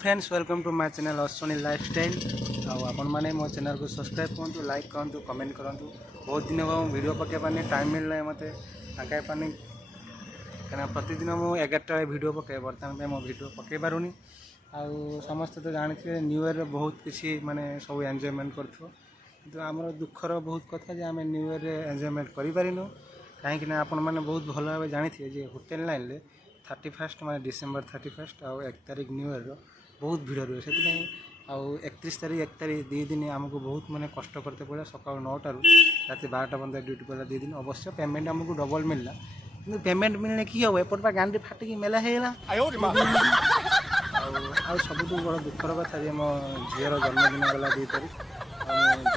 Friends welcome to my channel Ashwini lifestyle आपण मैंने मो चैनल को सब्सक्राइब करूँ लाइक करूँ कमेंट करूँ। बहुत दिन हम वीडियो पकई पानी टाइम मिलना मत पकई पानी क्या प्रतिदिन मुझे 11 वीडियो पकए बर्तमान मो वीडियो पकई पारूनी। आउ समस्ते तो जानते न्यू ईयर बहुत किसी माने सब एंजॉयमेंट कर आमर दुखर बहुत कथा जे आम न्यू ईयर एंजॉयमेंट करें कहीं आपण मैंने बहुत भल भाव जानी होटेल लाइन 31 माने डिसेम्बर 31 आउ 1 तारिख न्यू ईयर बहुत भिड़ रुए से आउ 31 तारिख 1 तारिख 2 दिन आमको बहुत माने कष्ट करते पड़ा सका 9 रात 12 बंद ड्यूटी पड़ा 2 दिन अवश्य पेमेंट आमको डबल मिलला कि पेमेंट मिलने कि हम एपट गांडी फाटिक मेला होगा सब बड़ दुखर कथा जे मो झीर जन्मदिन गला 2 तारिख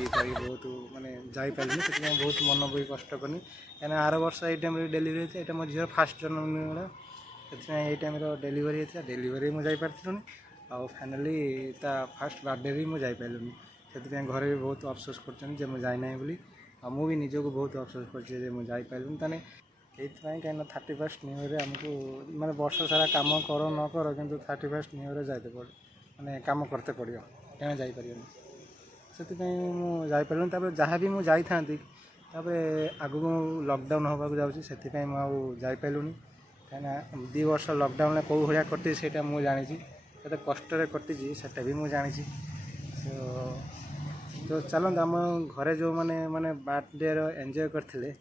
2 तारिख बहुत माने जापारे से बहुत मन बोई कष्ट करनी क्या आर वर्ष ये टाइम डेलीवरी थी ये मो झीर फास्ट जन्मदिन गला से टाइम डेलीवरी होता डेलीवरी मुझे जापारूनी आउ फाइनाली ता फास्ट बर्थडे भी मुझे जापारूनी से घर भी बहुत अफसोस कर जाइना बोली मुझे निजक बहुत अफसोस कर मुझे जापारूनी ताने कहीं 31 न्यू ईयर आमको माने वर्ष सारा कम कर न कर कि 31 न्यू ईयर जाते पड़े माने कम करते पड़ो क्या जापर से मुझे जहाँ भी मुझे जाती आगू लॉकडाउन होगा जाऊँगी जापारूनी कहीं 2 वर्ष लॉकडाउन कौ भाया कटी से मुझे जानी केते कष्ट कटी से भी मुझे जानी तो चलते आम घरे जो मैंने माने बर्थडे एंजॉय करते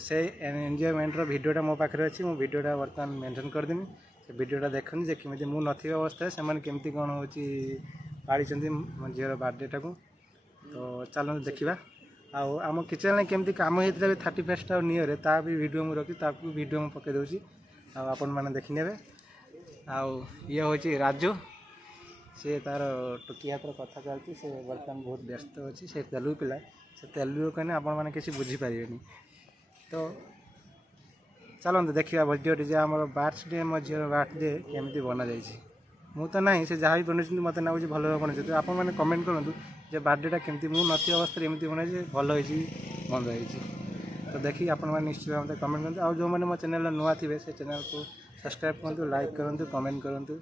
से एंजॉयमेंट वीडियोटा मो पाखे अच्छी मो वीडियोटा बर्तमान मेंशन करदेमी से वीडियोटा देखनी जे केमी मु नथिबा अवस्था से केमती कौन हो पाड़ी मो झीर बर्थडेटा को तो चलते देखा आम किचन केमती कम होता है 31 न्यू ईयर ता भी वीडियो मुझे रखी वीडियो मुझे पकई दूसरी आपण मैंने देखने ये हूँ राजू सी तार टुकी हाथ कथा चलती से बर्तमान बहुत व्यस्त अच्छी से तेलुगु पिला से तेलुगु कहने आपण मैंने किसी बुझीपारे तो चलते देखा वीडियो जे आम बर्थडे मो झीर बर्थडे केमती बना जाइए मु तो ना से जहाँ भी बनई मत ना भल बन आप मैंने कमेंट करूँ जे बर्थडेटा केमती मु नथी अवस्था एमती बनाई भल होती बंद होती तो देखिए आपण मैंने निश्चित मत कमेंट करूँ जो मैंने मो चैनल नुआ थे से चैनल को सब्सक्राइब करूँ लाइक करूँ कमेंट करूँ।